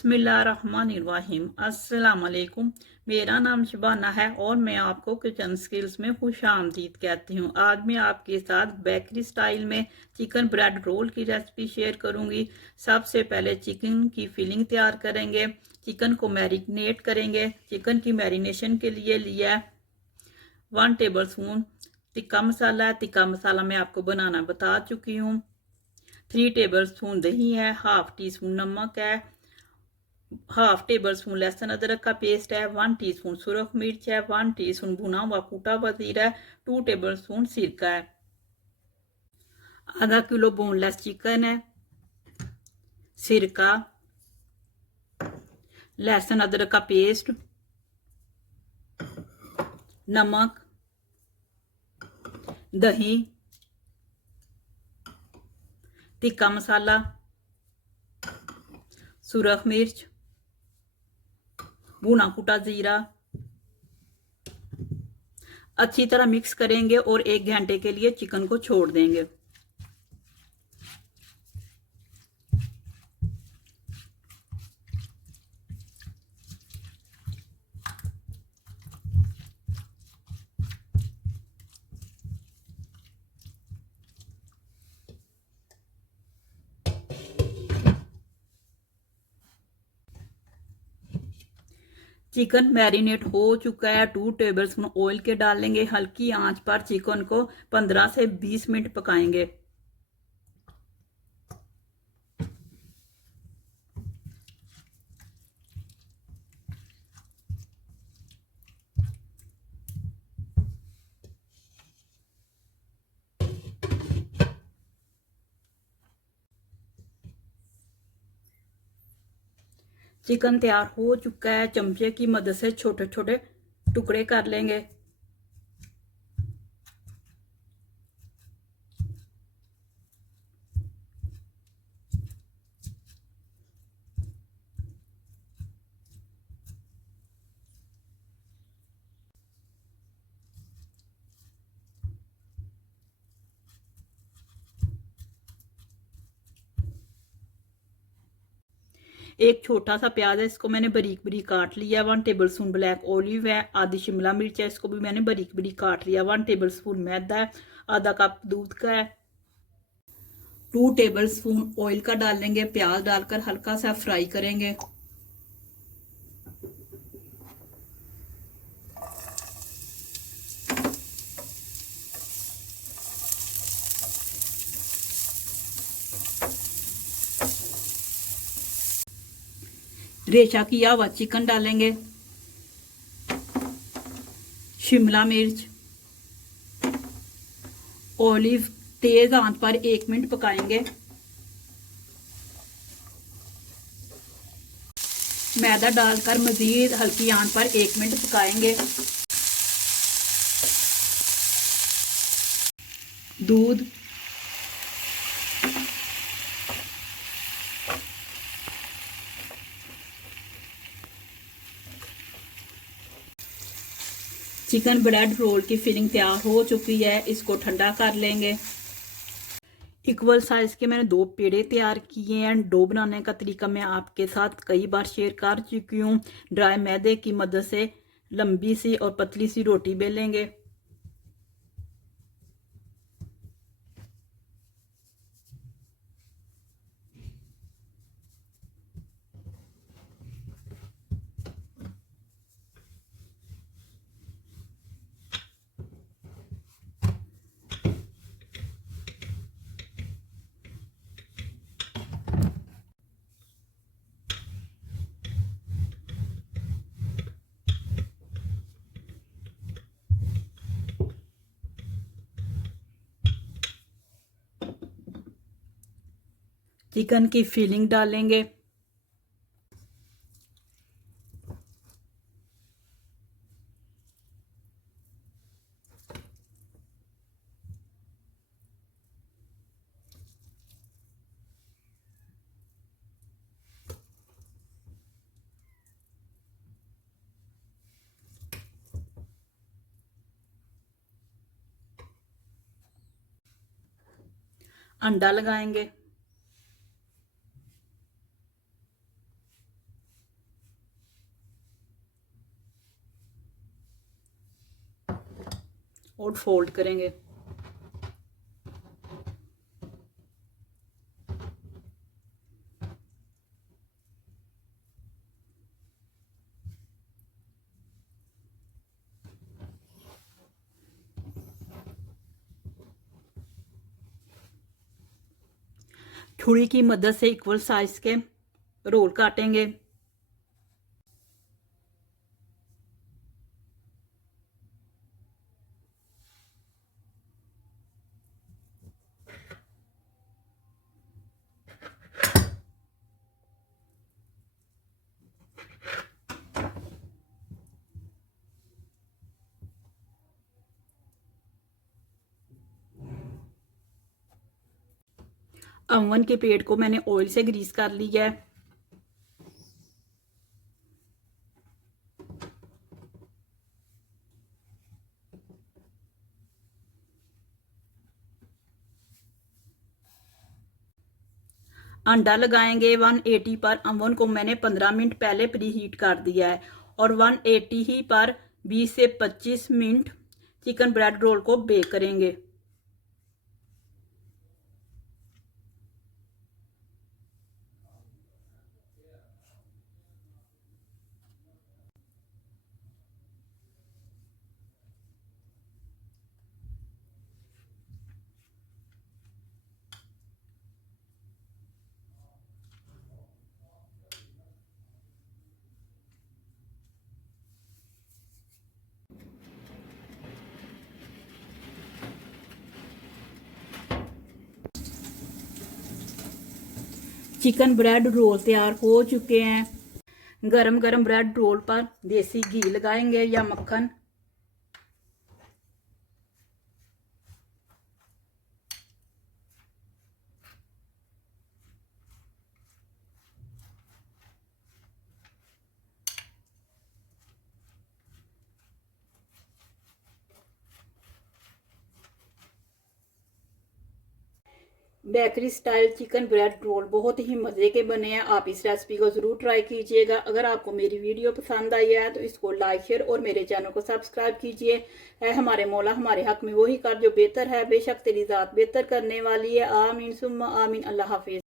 बिस्मिल्लाहिर्रहमानिर्रहीम। अस्सलाम वालेकुम। मेरा नाम शबाना है और मैं आपको किचन स्किल्स में खुशामदीद कहती हूँ। आज मैं आपके साथ बेकरी स्टाइल में चिकन ब्रेड रोल की रेसिपी शेयर करूँगी। सबसे पहले चिकन की फिलिंग तैयार करेंगे। चिकन को मैरिनेट करेंगे। चिकन की मैरिनेशन के लिए लिया 1 टेबल स्पून टिक्का मसाला है। टिक्का मसाला मैं आपको बनाना बता चुकी हूँ। 3 टेबल स्पून दही है। हाफ टी स्पून नमक है। हाफ टेबल स्पून लहसुन अदरक का पेस्ट है। 1 टीस्पून सुरख मिर्च है। 1 टीस्पून भुना हुआ कूटा हुआ जीरा है। 2 टेबल स्पून सिरका है। आधा किलो बोनलेस चिकन है। सिरका, लहसुन अदरक का पेस्ट, नमक, दही, टिक्का मसाला, सुरख मिर्च, भुना कूटा जीरा। अच्छी तरह मिक्स करेंगे और 1 घंटे के लिए चिकन को छोड़ देंगे। चिकन मैरिनेट हो चुका है। 2 टेबल स्पून ऑयल के डालेंगे। हल्की आंच पर चिकन को 15 से 20 मिनट पकाएंगे। चिकन तैयार हो चुका है। चमचे की मदद से छोटे छोटे टुकड़े कर लेंगे। एक छोटा सा प्याज है, इसको मैंने बारीक बारीक काट लिया। 1 टेबल स्पून ब्लैक ऑलिव है। आधी शिमला मिर्च है, इसको भी मैंने बारीक बारीक काट लिया। 1 टेबल स्पून मैदा है। आधा कप दूध का है। 2 टेबल स्पून ऑयल का डालेंगे। प्याज डालकर हल्का सा फ्राई करेंगे। रेशा किया हुआ चिकन डालेंगे। शिमला मिर्च, ऑलिव तेज आंच पर 1 मिनट पकाएंगे। मैदा डालकर मजीद हल्की आंच पर 1 मिनट पकाएंगे। दूध, चिकन ब्रेड रोल की फिलिंग तैयार हो चुकी है। इसको ठंडा कर लेंगे। इक्वल साइज के मैंने 2 पेड़े तैयार किए हैं। डो बनाने का तरीका मैं आपके साथ कई बार शेयर कर चुकी हूँ। ड्राई मैदे की मदद से लंबी सी और पतली सी रोटी बेलेंगे। चिकन की फिलिंग डालेंगे। अंडा लगाएंगे। और फोल्ड करेंगे। छुरी की मदद से इक्वल साइज के रोल काटेंगे। अवन के पेट को मैंने ऑयल से ग्रीस कर लिया है। अंडा लगाएंगे 180 पर। अवन को मैंने 15 मिनट पहले प्री हीट कर दिया है और 180 ही पर 20 से 25 मिनट चिकन ब्रेड रोल को बेक करेंगे। चिकन ब्रेड रोल तैयार हो चुके हैं। गरम गरम ब्रेड रोल पर देसी घी लगाएंगे या मक्खन। Bakery style chicken bread roll बहुत ही मज़े के बने हैं। आप इस रेसिपी को ज़रूर ट्राई कीजिएगा। अगर आपको मेरी वीडियो पसंद आई है तो इसको लाइक शेयर और मेरे चैनल को सब्सक्राइब कीजिए। है हमारे मौला हमारे हक में वही कर जो बेहतर है, बेशक तेरी ज़ात बेहतर करने वाली है। आमीन सुम्मा आमीन। अल्लाह हाफिज़।